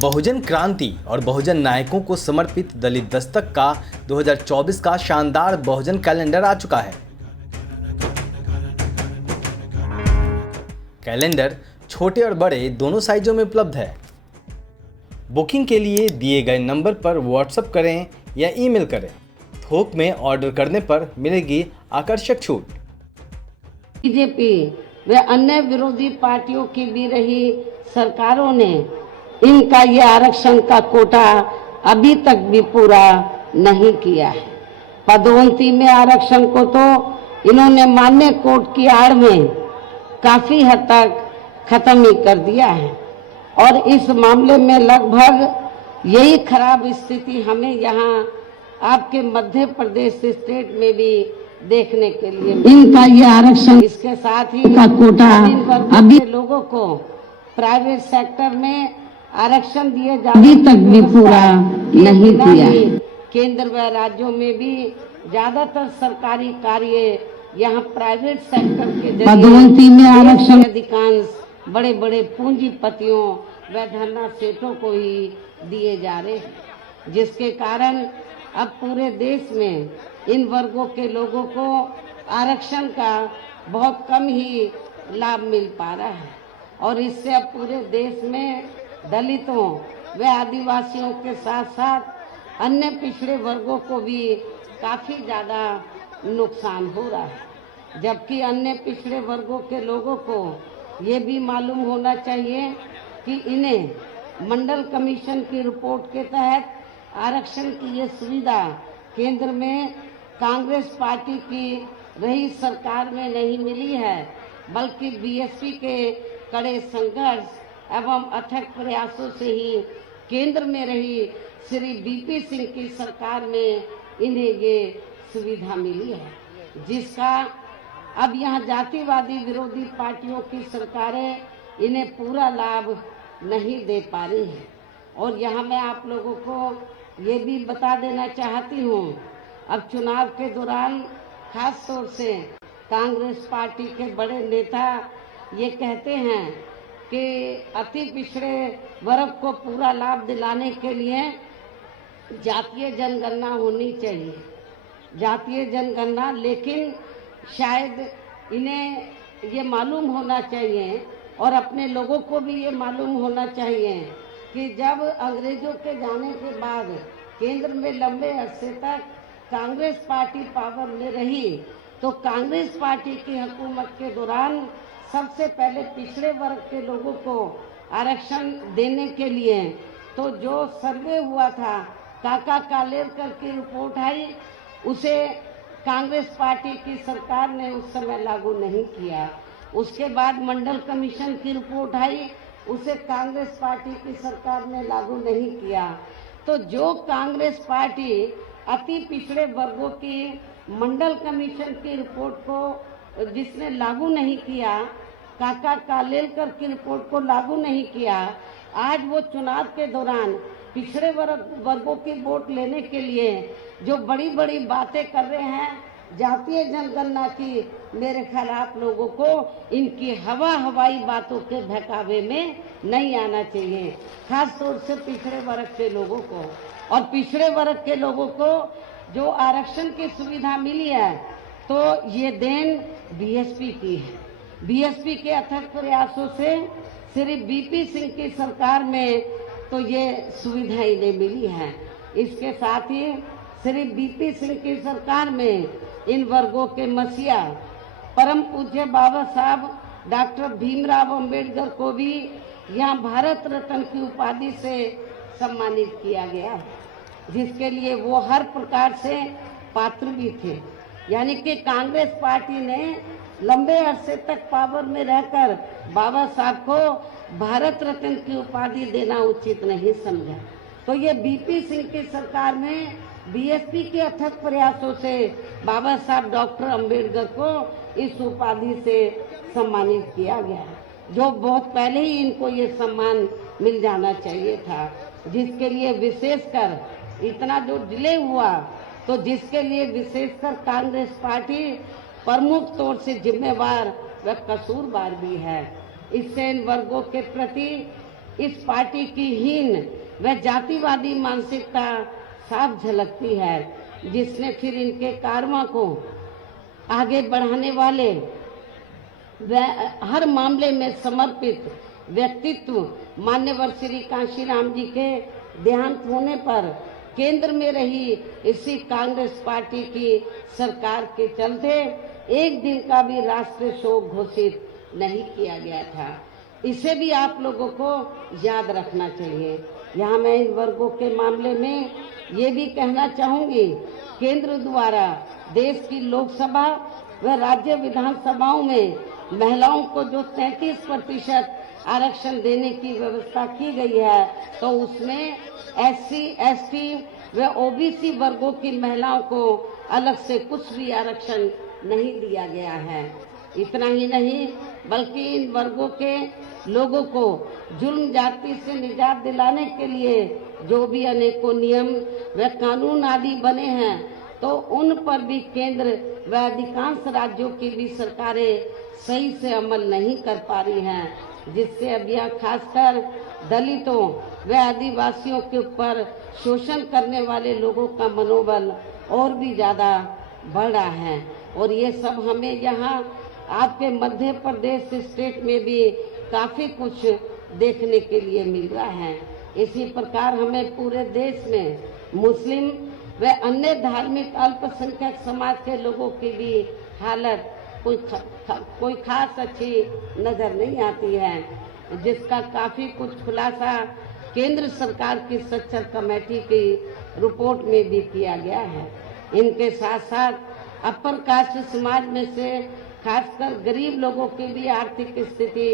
बहुजन क्रांति और बहुजन नायकों को समर्पित दलित दस्तक का 2024 का शानदार बहुजन कैलेंडर आ चुका है। कैलेंडर छोटे और बड़े दोनों साइजों में उपलब्ध है। बुकिंग के लिए दिए गए नंबर पर व्हाट्सएप करें या ईमेल करें। थोक में ऑर्डर करने पर मिलेगी आकर्षक छूट। बीजेपी व अन्य विरोधी पार्टियों की भी रही सरकारों ने इनका ये आरक्षण का कोटा अभी तक भी पूरा नहीं किया है। पदोन्नति में आरक्षण को तो इन्होंने मान्य कोर्ट की आड़ में काफी हद तक खत्म ही कर दिया है और इस मामले में लगभग यही खराब स्थिति हमें यहाँ आपके मध्य प्रदेश स्टेट में भी देखने के लिए इनका ये आरक्षण, इसके साथ ही का कोटा अभी लोगों को प्राइवेट सेक्टर में आरक्षण दिए जा अभी तक भी पूरा नहीं किया। केंद्र व राज्यों में भी ज्यादातर सरकारी कार्य यहाँ प्राइवेट सेक्टर के पदोन्नति में आरक्षण अधिकांश बड़े बड़े पूंजीपतियों व धन्ना सेठों को ही दिए जा रहे हैं, जिसके कारण अब पूरे देश में इन वर्गों के लोगों को आरक्षण का बहुत कम ही लाभ मिल पा रहा है और इससे अब पूरे देश में दलितों व आदिवासियों के साथ साथ अन्य पिछड़े वर्गों को भी काफी ज्यादा नुकसान हो रहा है। जबकि अन्य पिछड़े वर्गों के लोगों को ये भी मालूम होना चाहिए कि इन्हें मंडल कमीशन की रिपोर्ट के तहत आरक्षण की ये सुविधा केंद्र में कांग्रेस पार्टी की रही सरकार में नहीं मिली है, बल्कि बीएसपी के कड़े संघर्ष एवं अथक प्रयासों से ही केंद्र में रही श्री बीपी सिंह की सरकार में इन्हें ये सुविधा मिली है, जिसका अब यहाँ जातिवादी विरोधी पार्टियों की सरकारें इन्हें पूरा लाभ नहीं दे पा रही हैं। और यहाँ मैं आप लोगों को ये भी बता देना चाहती हूँ, अब चुनाव के दौरान खास तौर से कांग्रेस पार्टी के बड़े नेता ये कहते हैं कि अति पिछड़े वर्ग को पूरा लाभ दिलाने के लिए जातीय जनगणना होनी चाहिए, जातीय जनगणना। लेकिन शायद इन्हें ये मालूम होना चाहिए और अपने लोगों को भी ये मालूम होना चाहिए कि जब अंग्रेजों के जाने के बाद केंद्र में लंबे अरसे तक कांग्रेस पार्टी पावर में रही, तो कांग्रेस पार्टी की हुकूमत के दौरान सबसे पहले पिछड़े वर्ग के लोगों को आरक्षण देने के लिए तो जो सर्वे हुआ था, काका कालेलकर की रिपोर्ट आई, उसे कांग्रेस पार्टी की सरकार ने उस समय लागू नहीं किया। उसके बाद मंडल कमीशन की रिपोर्ट आई, उसे कांग्रेस पार्टी की सरकार ने लागू नहीं किया। तो जो कांग्रेस पार्टी अति पिछड़े वर्गों की मंडल कमीशन की रिपोर्ट को जिसने लागू नहीं किया, काका कालेलकर की रिपोर्ट को लागू नहीं किया, आज वो चुनाव के दौरान पिछड़े वर्गों की वोट लेने के लिए जो बड़ी बड़ी बातें कर रहे हैं जातीय जनगणना की, मेरे ख्याल आप लोगों को इनकी हवाई बातों के बहकावे में नहीं आना चाहिए, खास तौर से पिछड़े वर्ग के लोगों को। और पिछड़े वर्ग के लोगों को जो आरक्षण की सुविधा मिली है, तो ये देन बीएसपी की है। बीएसपी के अथक प्रयासों से श्री बीपी सिंह की सरकार में तो ये सुविधा इन्हें मिली है। इसके साथ ही श्री बीपी सिंह की सरकार में इन वर्गों के मसीहा परम पूज्य बाबा साहब डॉक्टर भीमराव अंबेडकर को भी यहाँ भारत रत्न की उपाधि से सम्मानित किया गया, जिसके लिए वो हर प्रकार से पात्र भी थे। यानी कि कांग्रेस पार्टी ने लंबे अरसे तक पावर में रहकर बाबा साहब को भारत रत्न की उपाधि देना उचित नहीं समझा। तो ये बीपी सिंह की सरकार में बीएसपी के अथक प्रयासों से बाबा साहब डॉक्टर अंबेडकर को इस उपाधि से सम्मानित किया गया, जो बहुत पहले ही इनको ये सम्मान मिल जाना चाहिए था, जिसके लिए विशेषकर इतना जो डिले हुआ, तो जिसके लिए विशेषकर कांग्रेस पार्टी प्रमुख तौर से जिम्मेवार व कसूरवार भी है। इससे इन वर्गों के प्रति इस पार्टी की हीन व जातिवादी मानसिकता साफ झलकती है, जिसने फिर इनके कारवां को आगे बढ़ाने वाले व हर मामले में समर्पित व्यक्तित्व मान्यवर श्री कांशीराम जी के देहांत होने पर केंद्र में रही इसी कांग्रेस पार्टी की सरकार के चलते एक दिन का भी राष्ट्रीय शोक घोषित नहीं किया गया था। इसे भी आप लोगों को याद रखना चाहिए। यहाँ मैं इन वर्गों के मामले में ये भी कहना चाहूंगी, केंद्र द्वारा देश की लोकसभा व राज्य विधानसभाओं में महिलाओं को जो 33% आरक्षण देने की व्यवस्था की गई है, तो उसमें SC, ST व OBC वर्गों की महिलाओं को अलग से कुछ भी आरक्षण नहीं दिया गया है। इतना ही नहीं, बल्कि इन वर्गों के लोगों को जुल्म जाति से निजात दिलाने के लिए जो भी अनेकों नियम व कानून आदि बने हैं, तो उन पर भी केंद्र व अधिकांश राज्यों की भी सरकारें सही से अमल नहीं कर पा रही हैं, जिससे अब यह खासकर दलितों व आदिवासियों के ऊपर शोषण करने वाले लोगों का मनोबल और भी ज़्यादा बढ़ रहा है। और ये सब हमें यहाँ आपके मध्य प्रदेश स्टेट में भी काफ़ी कुछ देखने के लिए मिल रहा है। इसी प्रकार हमें पूरे देश में मुस्लिम व अन्य धार्मिक अल्पसंख्यक समाज के लोगों की भी हालत कोई खास अच्छी नज़र नहीं आती है, जिसका काफ़ी कुछ खुलासा केंद्र सरकार की सच्चर कमेटी की रिपोर्ट में भी किया गया है। इनके साथ साथ अपर कास्ट समाज में से खासकर गरीब लोगों की भी आर्थिक स्थिति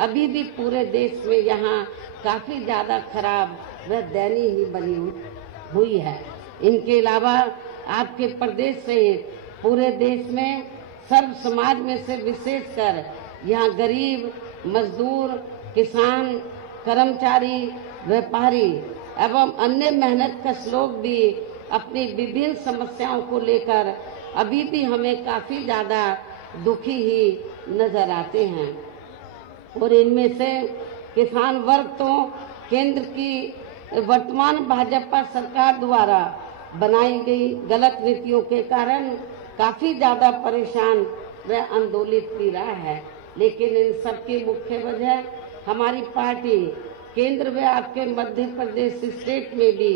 अभी भी पूरे देश में यहाँ काफ़ी ज़्यादा खराब व दयनीय ही बनी हुई है। इनके अलावा आपके प्रदेश सहित पूरे देश में सर्व समाज में से विशेषकर यहाँ गरीब, मजदूर, किसान, कर्मचारी, व्यापारी एवं अन्य मेहनतकश लोग भी अपनी विभिन्न समस्याओं को लेकर अभी भी हमें काफ़ी ज़्यादा दुखी ही नजर आते हैं। और इनमें से किसान वर्ग तो केंद्र की वर्तमान भाजपा सरकार द्वारा बनाई गई गलत नीतियों के कारण काफ़ी ज़्यादा परेशान व आंदोलित भी रहा है। लेकिन इन सब की मुख्य वजह हमारी पार्टी केंद्र व आपके मध्य प्रदेश स्टेट में भी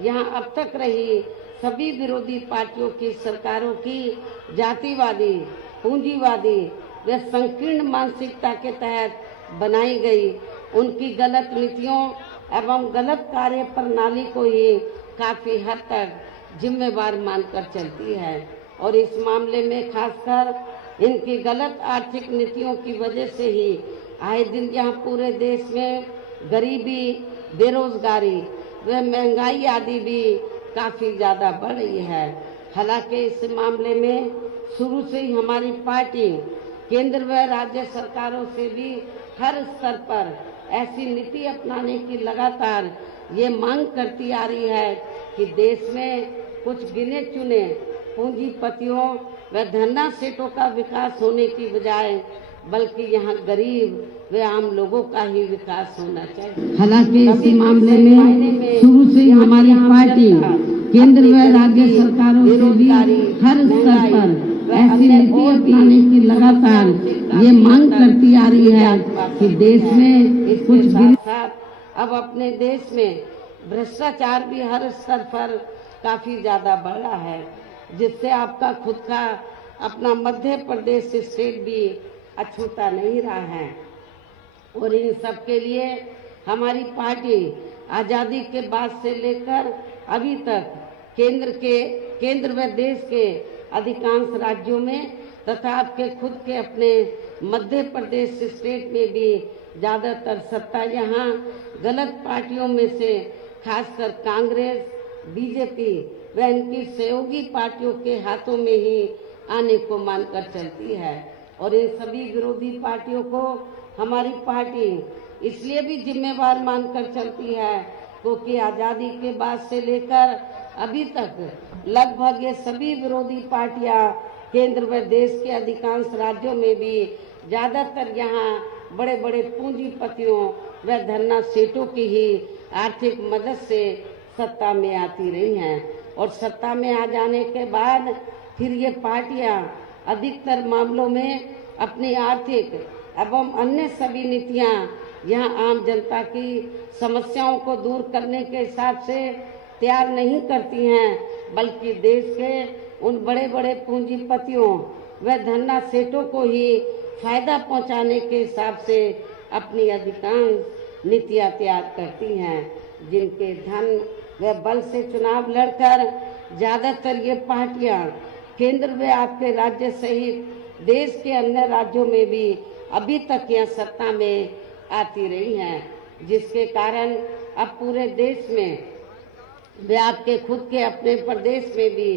यहाँ अब तक रही सभी विरोधी पार्टियों की सरकारों की जातिवादी, पूंजीवादी व संकीर्ण मानसिकता के तहत बनाई गई उनकी गलत नीतियों एवं गलत कार्य प्रणाली को ही काफ़ी हद तक जिम्मेवार मानकर चलती है। और इस मामले में खासकर इनकी गलत आर्थिक नीतियों की वजह से ही आए दिन यहाँ पूरे देश में गरीबी, बेरोजगारी व महंगाई आदि भी काफ़ी ज़्यादा बढ़ रही है। हालांकि इस मामले में शुरू से ही हमारी पार्टी केंद्र व राज्य सरकारों से भी हर स्तर पर ऐसी नीति अपनाने की लगातार ये मांग करती आ रही है कि देश में कुछ गिने चुने पूंजीपतियों व धन्ना सेठों का विकास होने की बजाय बल्कि यहाँ गरीब व आम लोगों का ही विकास होना चाहिए। हालांकि इस मामले में शुरू से ही हमारी पार्टी केंद्र व राज्य सरकारों से भी हर स्तर पर ऐसी नीति अपनाने की लगातार ये मांग करती आ रही है कि देश में कुछ अब अपने देश में भ्रष्टाचार भी हर स्तर पर काफ़ी ज़्यादा बढ़ रहा है, जिससे आपका खुद का अपना मध्य प्रदेश स्टेट भी अछूता नहीं रहा है। और इन सब के लिए हमारी पार्टी आज़ादी के बाद से लेकर अभी तक केंद्र व देश के अधिकांश राज्यों में तथा आपके खुद के अपने मध्य प्रदेश स्टेट में भी ज़्यादातर सत्ता यहाँ गलत पार्टियों में से खासकर कांग्रेस, बीजेपी व इनकी सहयोगी पार्टियों के हाथों में ही आने को मानकर चलती है। और इन सभी विरोधी पार्टियों को हमारी पार्टी इसलिए भी जिम्मेवार मानकर चलती है क्योंकि आज़ादी के बाद से लेकर अभी तक लगभग ये सभी विरोधी पार्टियां केंद्र व देश के अधिकांश राज्यों में भी ज़्यादातर यहाँ बड़े बड़े पूंजीपतियों व धन्ना सेठों की ही आर्थिक मदद से सत्ता में आती रही हैं और सत्ता में आ जाने के बाद फिर ये पार्टियां अधिकतर मामलों में अपनी आर्थिक एवं अन्य सभी नीतियां यहाँ आम जनता की समस्याओं को दूर करने के हिसाब से तैयार नहीं करती हैं, बल्कि देश के उन बड़े बड़े पूंजीपतियों व धन्ना सेठों को ही फायदा पहुंचाने के हिसाब से अपनी अधिकांश नीतियां तैयार करती हैं, जिनके धन व बल से चुनाव लड़कर ज्यादातर ये पार्टियां केंद्र व आपके राज्य सहित देश के अन्य राज्यों में भी अभी तक यह सत्ता में आती रही हैं, जिसके कारण अब पूरे देश में व आपके खुद के अपने प्रदेश में भी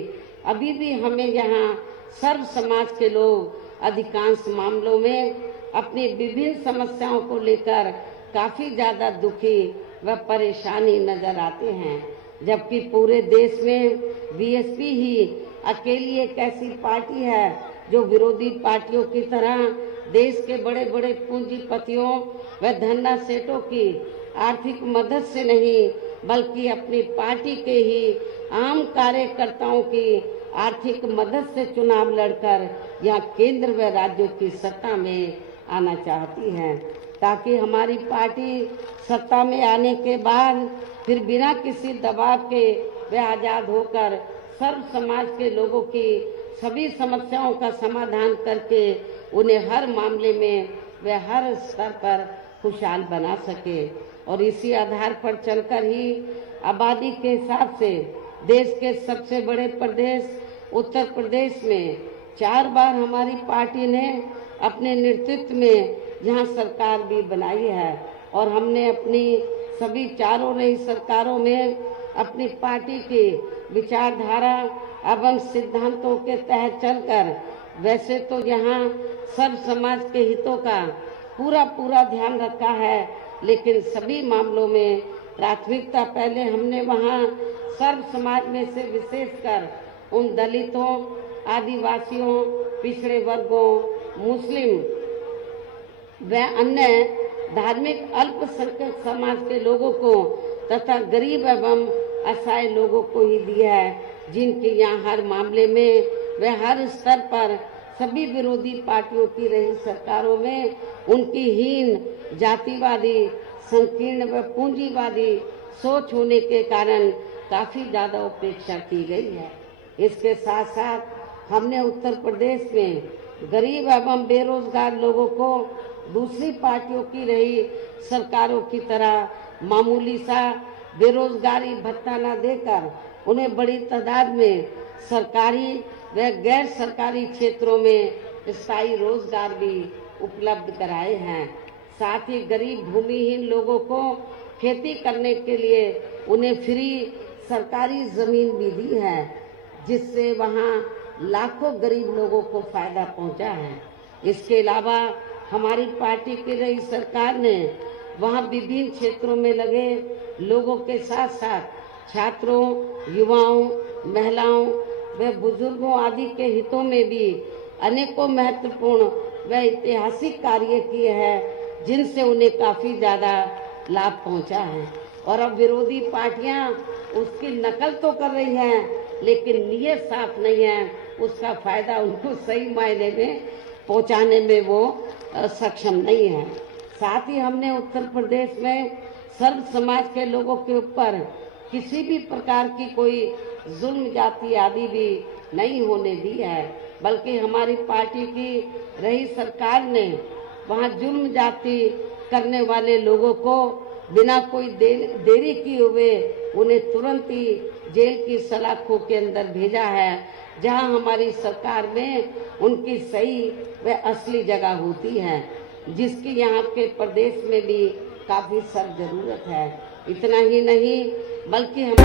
अभी भी हमें यहाँ सर्व समाज के लोग अधिकांश मामलों में अपनी विभिन्न समस्याओं को लेकर काफी ज्यादा दुखी व परेशानी नजर आते हैं, जबकि पूरे देश में बीएसपी ही अकेली एक ऐसी पार्टी है जो विरोधी पार्टियों की तरह देश के बड़े बड़े पूंजीपतियों व धन्ना सेठों की आर्थिक मदद से नहीं, बल्कि अपनी पार्टी के ही आम कार्यकर्ताओं की आर्थिक मदद से चुनाव लड़कर यहाँ केंद्र व राज्यों की सत्ता में आना चाहती है, ताकि हमारी पार्टी सत्ता में आने के बाद फिर बिना किसी दबाव के वे आजाद होकर सर्व समाज के लोगों की सभी समस्याओं का समाधान करके उन्हें हर मामले में वे हर स्तर पर खुशहाल बना सके। और इसी आधार पर चलकर ही आबादी के हिसाब से देश के सबसे बड़े प्रदेश उत्तर प्रदेश में 4 बार हमारी पार्टी ने अपने नेतृत्व में यहाँ सरकार भी बनाई है और हमने अपनी सभी चारों रही सरकारों में अपनी पार्टी की विचारधारा एवं सिद्धांतों के तहत चलकर वैसे तो यहाँ सर्व समाज के हितों का पूरा ध्यान रखा है, लेकिन सभी मामलों में प्राथमिकता पहले हमने वहाँ सर्व समाज में से विशेषकर उन दलितों, आदिवासियों, पिछड़े वर्गों, मुस्लिम व अन्य धार्मिक अल्पसंख्यक समाज के लोगों को तथा गरीब एवं असहाय लोगों को ही दिया है, जिनके यहाँ हर मामले में व हर स्तर पर सभी विरोधी पार्टियों की रही सरकारों में उनकी हीन, जातिवादी, संकीर्ण व पूंजीवादी सोच होने के कारण काफी ज्यादा उपेक्षा की गई है। इसके साथ साथ हमने उत्तर प्रदेश में गरीब एवं बेरोजगार लोगों को दूसरी पार्टियों की रही सरकारों की तरह मामूली सा बेरोजगारी भत्ता न देकर उन्हें बड़ी तादाद में सरकारी व गैर सरकारी क्षेत्रों में स्थायी रोजगार भी उपलब्ध कराए हैं। साथ ही गरीब भूमिहीन लोगों को खेती करने के लिए उन्हें फ्री सरकारी जमीन भी दी है, जिससे वहाँ लाखों गरीब लोगों को फायदा पहुँचा है। इसके अलावा हमारी पार्टी की रही सरकार ने वहाँ विभिन्न क्षेत्रों में लगे लोगों के साथ साथ छात्रों, युवाओं, महिलाओं व बुजुर्गों आदि के हितों में भी अनेकों महत्वपूर्ण व ऐतिहासिक कार्य किए हैं, जिनसे उन्हें काफी ज्यादा लाभ पहुंचा है। और अब विरोधी पार्टियां उसकी नकल तो कर रही हैं, लेकिन नीयत साफ नहीं है, उसका फायदा उनको सही मायने में पहुंचाने में वो सक्षम नहीं है। साथ ही हमने उत्तर प्रदेश में सर्व समाज के लोगों के ऊपर किसी भी प्रकार की कोई जुल्म जाति आदि भी नहीं होने दी है, बल्कि हमारी पार्टी की रही सरकार ने वहाँ जुल्म जाति करने वाले लोगों को बिना कोई देरी किए हुए उन्हें तुरंत ही जेल की सलाखों के अंदर भेजा है, जहां हमारी सरकार में उनकी सही व असली जगह होती है, जिसकी यहाँ के प्रदेश में भी काफी सख्त जरूरत है। इतना ही नहीं बल्कि हम